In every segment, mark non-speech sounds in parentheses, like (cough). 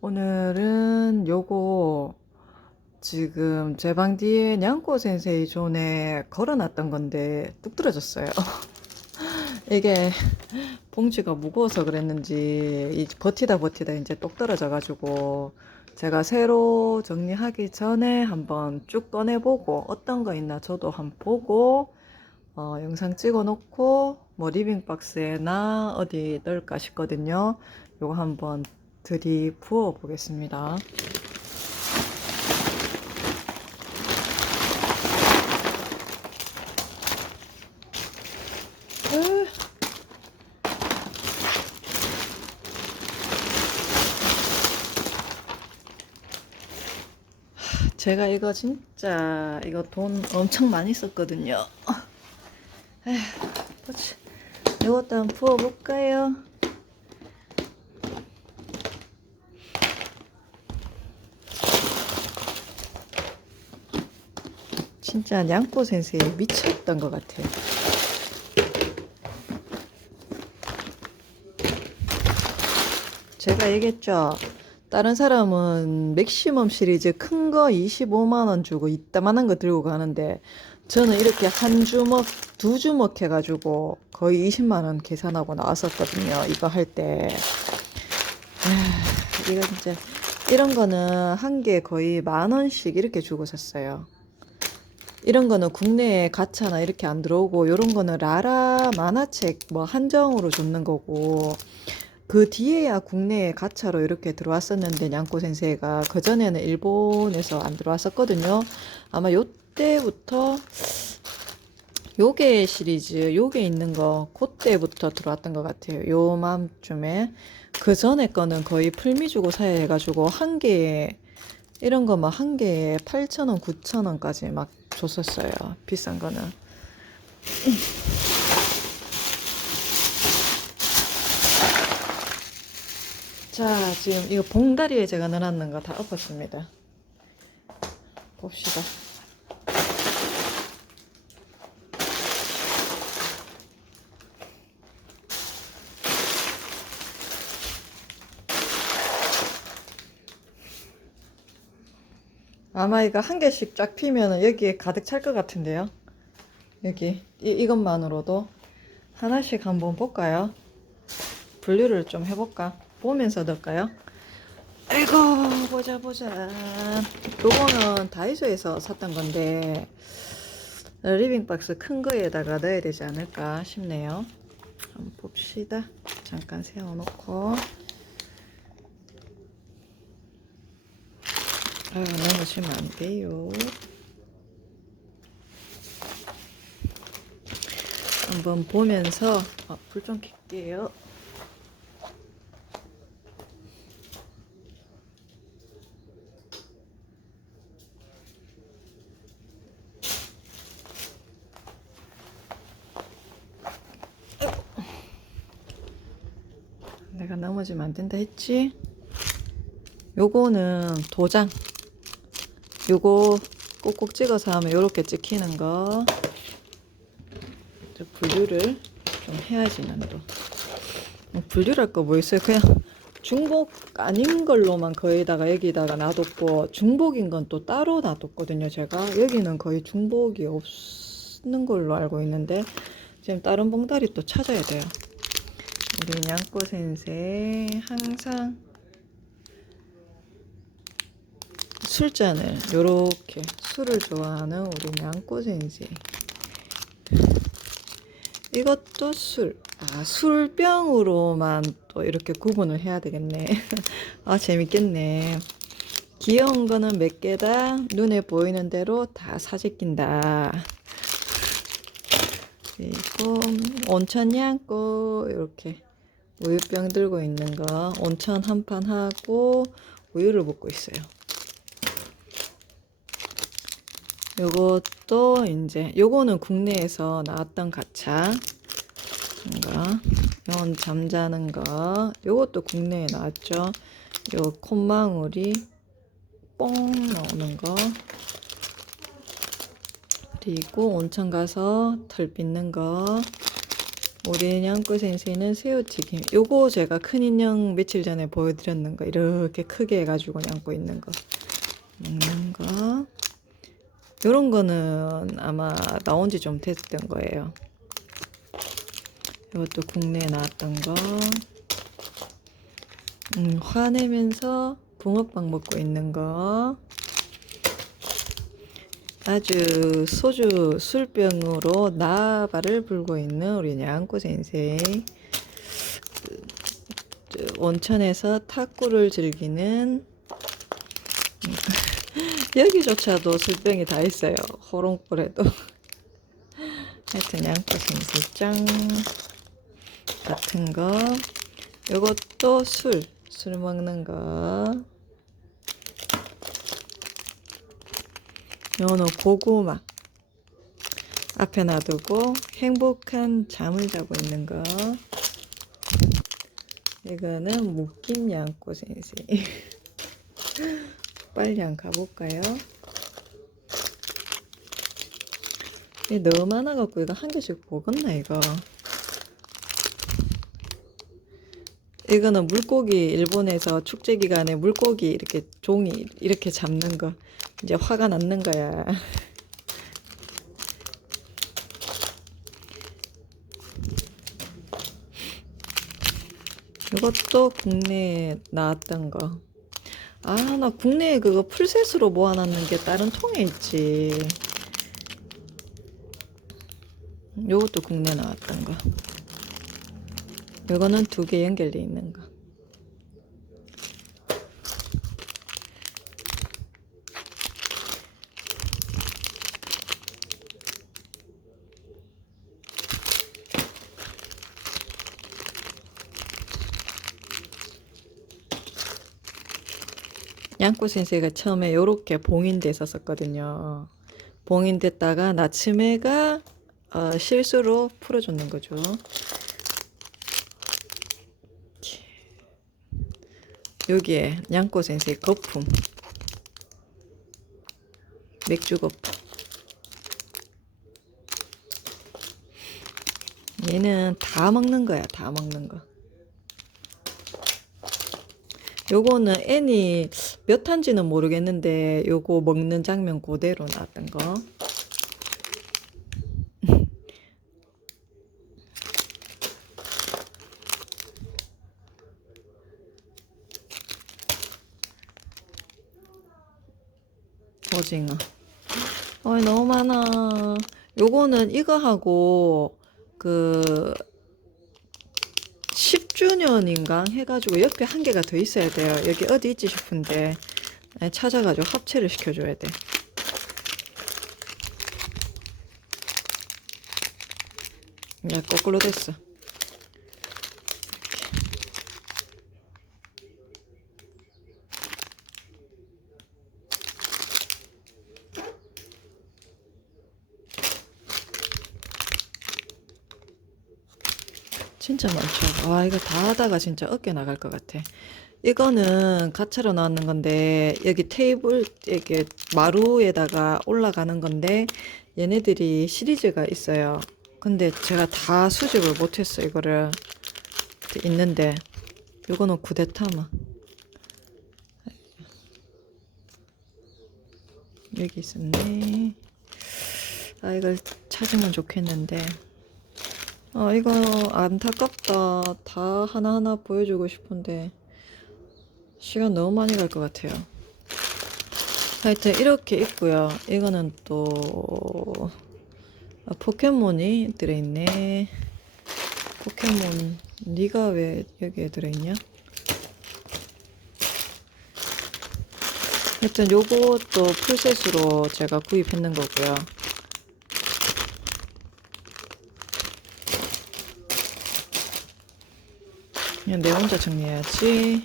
오늘은 요거 지금 제 방 뒤에 냥꼬 센세이 존에 걸어놨던 건데 뚝 떨어졌어요. (laughs) 이게 봉지가 무거워서 그랬는지 이 버티다 버티다 이제 똑 떨어져가지고 제가 새로 정리하기 전에 한번 쭉 꺼내보고 어떤 거 있나 저도 한번 보고 어, 영상 찍어 놓고 뭐 리빙 박스에나 어디 넣을까 싶거든요. 요거 한번 들이 부어 보겠습니다. 으. 제가 이거 진짜 이거 돈 엄청 많이 썼거든요. 에휴. 이것도 한번 부어볼까요? 진짜 냥꼬 센스에 미쳤던 것 같아요. 제가 얘기했죠. 다른 사람은 맥시멈 시리즈 큰 거 25만원 주고 이따만한 거 들고 가는데 저는 이렇게 한 주먹, 두 주먹 해가지고 거의 20만원 계산하고 나왔었거든요. 이거 할 때. 아, 이거 진짜 이런 거는 한 개 거의 만 원씩 이렇게 주고 샀어요. 이런 거는 국내에 가차나 이렇게 안 들어오고 이런 거는 라라 만화책 뭐 한정으로 줬는 거고 그 뒤에야 국내에 가차로 이렇게 들어왔었는데 냥꼬 센세이가 그 전에는 일본에서 안 들어왔었거든요. 아마 요때부터 요게 시리즈 요게 있는 거 그때부터 들어왔던 것 같아요. 요맘쯤에 그 전에 거는 거의 풀미 주고 사야 해가지고 한 개에 이런 거 막 한 개에 8,000원, 9,000원까지 막 줬었어요. 비싼 거는. 자, 지금 이거 봉다리에 제가 넣어놨는 거 다 엎었습니다. 봅시다. 아마 이거 한 개씩 쫙 피면 여기에 가득 찰 것 같은데요. 여기 이, 이것만으로도 하나씩 한번 볼까요? 분류를 좀 해볼까? 보면서 넣을까요? 아이고 보자 보자. 요거는 다이소에서 샀던 건데 리빙 박스 큰 거에다가 넣어야 되지 않을까 싶네요. 한번 봅시다. 잠깐 세워놓고. 아유, 넘어지면 안 돼요. 한번 보면서 아, 불좀 켤게요. 내가 넘어지면 안 된다 했지? 요거는 도장. 요거 꼭꼭 찍어서 하면 요렇게 찍히는 거. 저 분류를 좀 해야지 난도. 뭐 분류랄 거 뭐 있어요? 그냥 중복 아닌 걸로만 거기다가 여기다가 놔뒀고 중복인 건 또 따로 놔뒀거든요. 제가 여기는 거의 중복이 없는 걸로 알고 있는데 지금 다른 봉다리 또 찾아야 돼요. 우리 냥꼬 센세 항상 술잔을 요렇게 술을 좋아하는 우리 냥꼬 센세 이것도 술. 아, 술병으로만 또 이렇게 구분을 해야 되겠네. (laughs) 아, 재밌겠네. 귀여운 거는 몇 개다. 눈에 보이는 대로 다 사재낀다. 그리고 온천 냥꼬 이렇게 우유병 들고 있는 거 온천 한 판 하고 우유를 붓고 있어요. 요것도 이제 요거는 국내에서 나왔던 가차 거 이건 잠자는 거 요것도 국내에 나왔죠. 요 콧망울이 뽕 나오는 거 그리고 온천 가서 털 빗는 거 우리 냥꼬 센세이는 새우튀김. 요거 제가 큰 인형 며칠 전에 보여드렸는 거 이렇게 크게 해가지고 냥고 있는 거 먹는 거. 요런 거는 아마 나온 지 좀 됐던 거예요. 이것도 국내에 나왔던 거. 음, 화내면서 붕어빵 먹고 있는 거. 아주 소주 술병으로 나발을 불고 있는 우리 냥꼬 센세이. 저 온천에서 탁구를 즐기는 (laughs) 여기조차도 술병이 다 있어요. 호롱불에도. (laughs) 하여튼 센세이 짱 같은 거. 요것도 술, 술 먹는 거. 요거는 고구마. 앞에 놔두고 행복한 잠을 자고 있는 거. 이거는 묶인 양꼬 센세이. 빨리 한 가볼까요? 이 너무 많아갖고 이거 한 개씩 먹었나 이거? 이거는 물고기 일본에서 축제 기간에 물고기 이렇게 종이 이렇게 잡는 거 이제 화가 났는 거야. (laughs) 이것도 국내에 나왔던 거. 아, 나 국내에 그거 풀셋으로 모아놨는 게 다른 통에 있지. 요것도 국내 나왔던 거. 요거는 두 개 연결돼 있는 거. 양꼬先生가 처음에 요렇게 봉인돼 있었거든요. 봉인됐다가 나츠메가 어, 실수로 풀어줬는 거죠. 여기에 양꼬 센세이 거품 맥주 거품 얘는 다 먹는 거야 다 먹는 거 요거는 애니 몇 한지는 모르겠는데 요거 먹는 장면 그대로 나왔던 거 (laughs) 오징어. 어이, 너무 많아. 요거는 이거 하고, 그, 10주년인가 해가지고 옆에 한 개가 더 있어야 돼요. 여기 어디 있지 싶은데, 네, 찾아가지고 합체를 시켜줘야 돼. 야, 거꾸로 됐어. 진짜 많죠. 와, 이거 다 하다가 진짜 어깨 나갈 것 같아. 이거는 가차로 나왔는 건데, 여기 테이블, 이게 마루에다가 올라가는 건데, 얘네들이 시리즈가 있어요. 근데 제가 다 수집을 못했어, 이거를. 있는데, 요거는 구데타마. 여기 있었네. 아, 이걸 찾으면 좋겠는데. 아, 이거 안타깝다. 다 하나하나 보여주고 싶은데 시간 너무 많이 갈 것 같아요. 하여튼 이렇게 있고요. 이거는 또 아, 포켓몬이 들어있네. 포켓몬 네가 왜 여기에 들어있냐? 하여튼 요것도 풀셋으로 제가 구입했는 거고요. 그냥 내 혼자 정리해야지.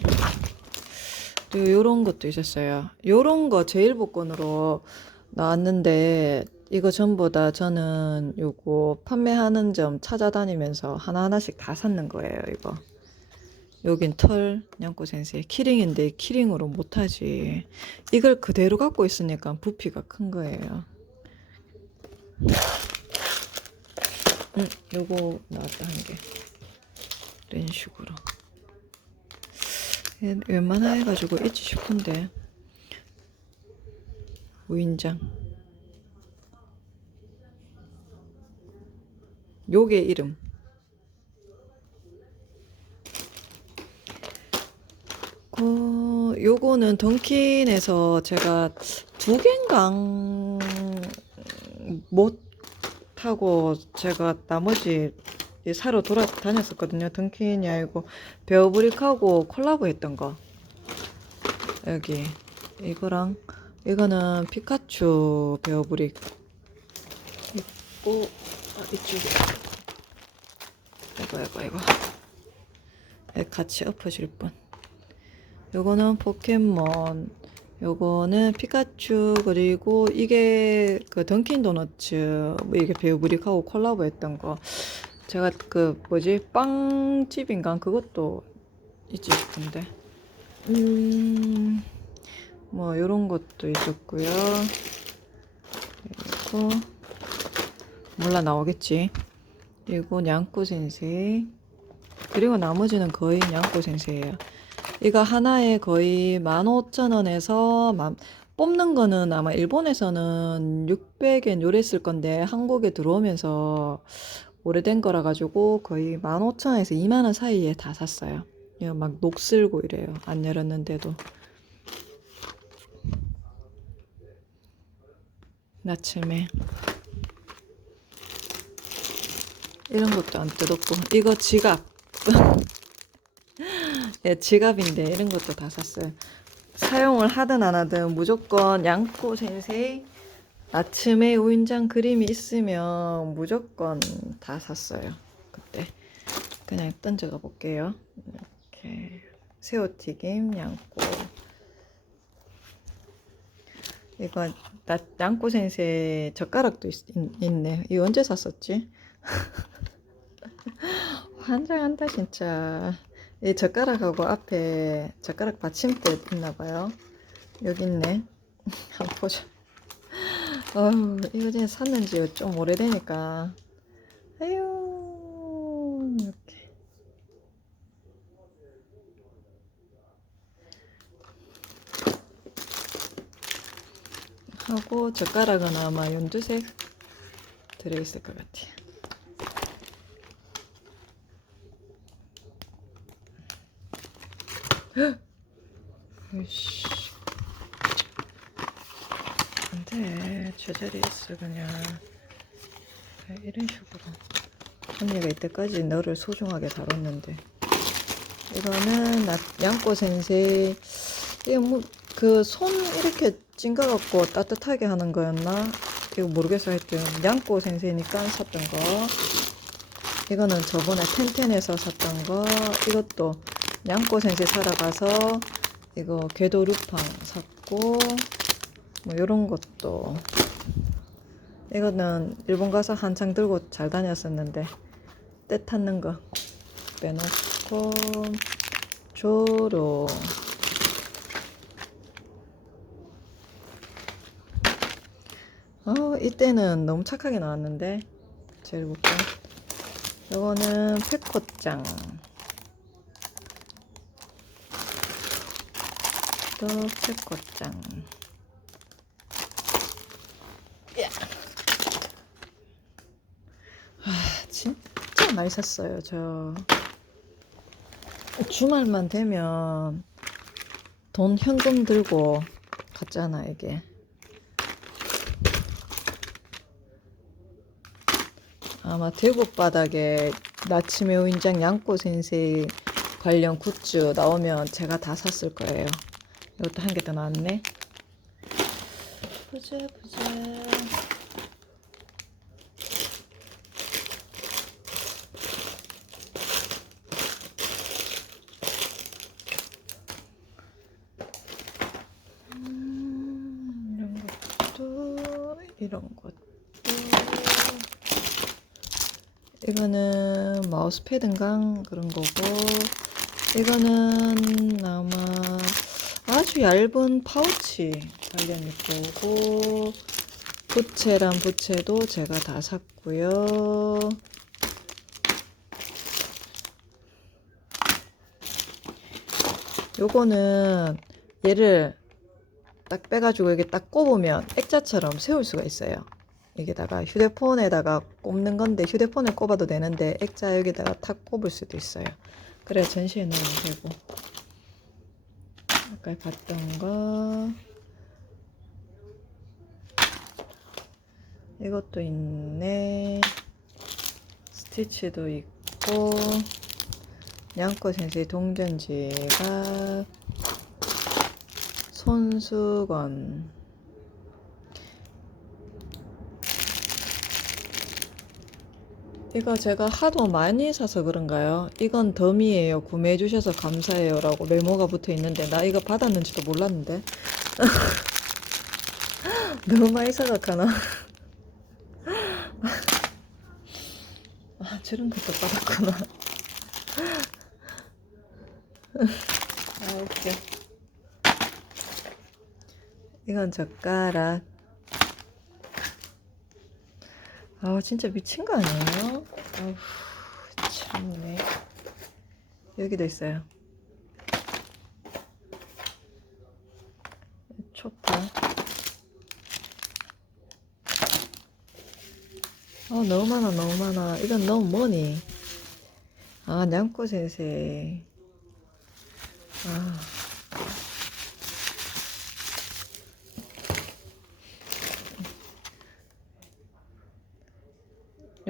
그리고 요런 것도 있었어요. 요런 거 제일 복권으로 나왔는데 이거 전부 다 저는 요거 판매하는 점 찾아다니면서 하나하나씩 다 샀는 거예요, 이거. 여긴 털, 냥꼬 센세 키링인데 키링으로 못하지. 이걸 그대로 갖고 있으니까 부피가 큰 거예요. 응, 요거 나왔다 한 개. 이런 식으로. 얘 웬만하 해가지고 있지 싶은데. 우인장. 요게 이름. 그 요거는 던킨에서 제가 두 개인가 못 타고 제가 나머지 이 사러 돌아다녔었거든요. 던킨이 아니고 베어브릭하고 콜라보 했던 거. 여기 이거랑 이거는 피카츄 베어브릭 있고 아, 이쪽에 이거 이거 이거 예, 같이 엎어질 뻔. 요거는 포켓몬 요거는 피카츄 그리고 이게 그 던킨 도너츠 뭐 이게 베어브릭하고 콜라보 했던 거 제가 그 뭐지? 빵집인가? 그것도 있지 싶은데. 음뭐 요런 것도 있었고요. 그리고 몰라 나오겠지. 그리고 냥꼬 센세이 그리고 나머지는 거의 냥꼬 센세이예요. 이거 하나에 거의 15,000원에서 만, 뽑는 거는 아마 일본에서는 600엔 요랬을 건데 한국에 들어오면서 오래된 거라 가지고 거의 15,000원에서 2만 원 사이에 다 샀어요. 이거 막 녹슬고 이래요. 안 열었는데도. 나침에 이런 것도 안 뜯었고 이거 지갑 (laughs) 예, 지갑인데 이런 것도 다 샀어요. 사용을 하든 안 하든 무조건 양꼬 센세이 아침에 우인장 그림이 있으면 무조건 다 샀어요. 그때 그냥 던져가 볼게요. 이렇게 새우튀김 양꼬 이거 나 양꼬 센세 젓가락도 있, 있, 네 이거 언제 샀었지? (laughs) 환장한다 진짜. 이 젓가락하고 앞에 젓가락 받침대 있나 봐요. 여기 있네. (laughs) 한번 보자. 어휴, 이거 그냥 샀는지 좀 오래되니까. 아유, 이렇게. 하고 젓가락은 아마 연두색 들어있을 것 같아요. 으이씨. 안 돼. 제자리에 있어, 그냥. 그래, 이런 식으로. 언니가 이때까지 너를 소중하게 다뤘는데. 이거는 나, 양꼬 센세. 이거 뭐, 그 손 이렇게 찡가갖고 따뜻하게 하는 거였나? 이거 모르겠어. 하여튼, 양꼬 센세니까 샀던 거. 이거는 저번에 텐텐에서 샀던 거. 이것도 양꼬 센세 사러 가서 이거 궤도 루팡 샀고 뭐 요런 것도. 이거는 일본 가서 한창 들고 잘 다녔었는데 때 탔는 거 빼놓고 조로. 어 이때는 너무 착하게 나왔는데 제일 볼까 요거는 페코짱 또 페코짱 아 진짜 많이 샀어요 저 주말만 되면 돈 현금 들고 갔잖아 이게 아마 대구 바닥에 나침의 우인장 양꼬 센세이 관련 굿즈 나오면 제가 다 샀을 거예요. 이것도 한 개 더 나왔네. 보자 보자. 이거는 마우스패드인가 그런 거고 이거는 아마 아주 얇은 파우치 관련 거고 부채랑 부채도 제가 다 샀고요. 요거는 얘를 딱 빼가지고 이렇게 딱 꼽으면 액자처럼 세울 수가 있어요. 여기다가 휴대폰에다가 꼽는 건데 휴대폰에 꼽아도 되는데 액자 여기다가 탁 꼽을 수도 있어요. 그래 전시해 놓으면 되고. 아까 봤던 거 이것도 있네. 스티치도 있고 양코 센스의 동전지가 손수건 이거 제가 하도 많이 사서 그런가요? 이건 덤이에요. 구매해 주셔서 감사해요. 라고 메모가 붙어 있는데 나 이거 받았는지도 몰랐는데 (laughs) 너무 많이 사각하나? (laughs) 아 저런 것도 받았구나 (laughs) 아 웃겨 이건 젓가락 아 진짜 미친 거 아니에요? 아휴 참네. 여기도 있어요. 초파 어 너무 많아 너무 많아. 이건 너무 뭐니. 아 냥꼬先生 아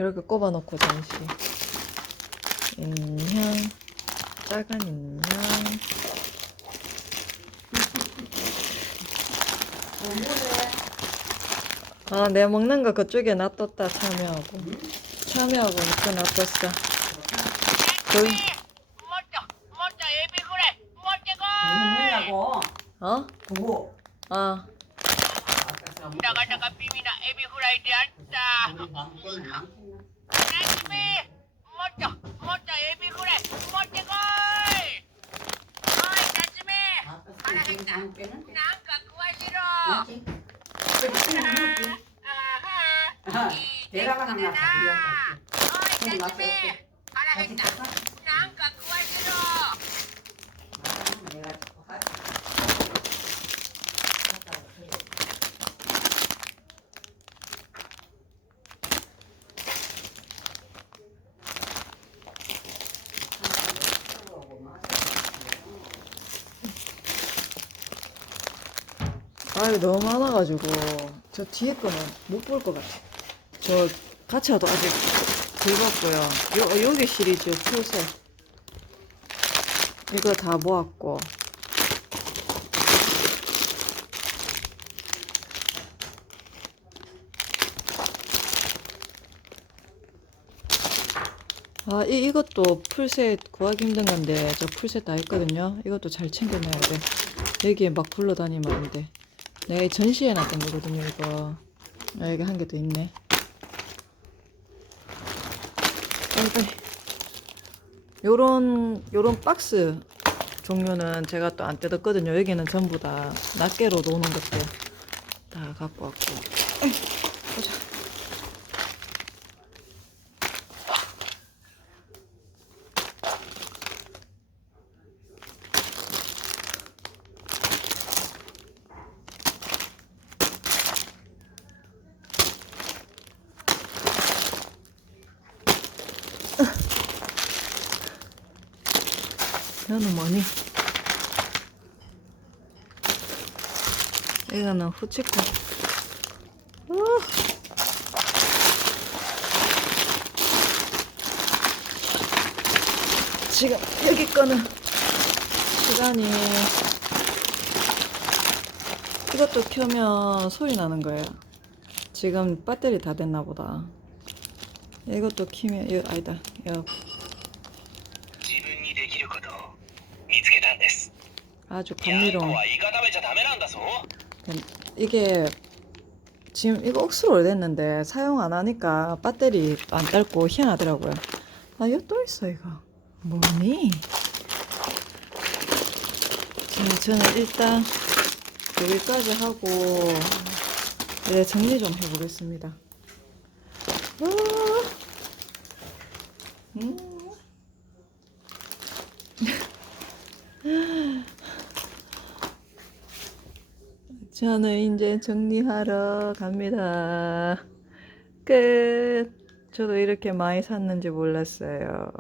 이렇게 꼽아 놓고 잠시 인형 작은 인형 아 내가 먹는 거 그쪽에 놔뒀다 참여하고 참여하고 이렇게 놔뒀어 그 어? 그거 아 나가 비비나 에비 후라이 되었다 아이비 멋져 멋져 예비 그래 멋지걸 어이 자스미! 알아겠다. 난 갖고 와시러 아하 대라가 나갔다. 어이 자스미! 알아겠다. 아 이거 너무 많아가지고 저 뒤에 거는 못 볼 것 같아 저 가차도 아직 긁었고요 요, 여기 시리즈 풀셋 이거 다 모았고 아, 이, 이것도 풀셋 구하기 힘든 건데, 저 풀셋 다 있거든요. 이것도 잘 챙겨놔야 돼. 여기에 막 굴러다니면 안 돼. 내가 전시해 놨던 거거든요, 이거. 아, 여기 한 개 더 있네. 빨리, 빨리. 요런, 요런 박스 종류는 제가 또 안 뜯었거든요. 여기는 전부 다 낱개로 노는 것들 다 갖고 왔고. 에이, 보자. 이거는 뭐니? 부채콩. 아. 지금 여기 거는 시간이 이것도 켜면 소리 나는 거예요. 지금 배터리 다 됐나 보다. 이것도 키면 이 아니다. 여. 어. 아주 감미로운. 이게 지금 이거 억수로 오래됐는데 사용 안 하니까 배터리 안 닳고 희한하더라고요. 아, 이거 또 있어, 이거. 뭐니? 자, 저는 일단 여기까지 하고 네, 정리 좀 해보겠습니다. 아, 음. 저는 이제 정리하러 갑니다. 끝. 저도 이렇게 많이 샀는지 몰랐어요.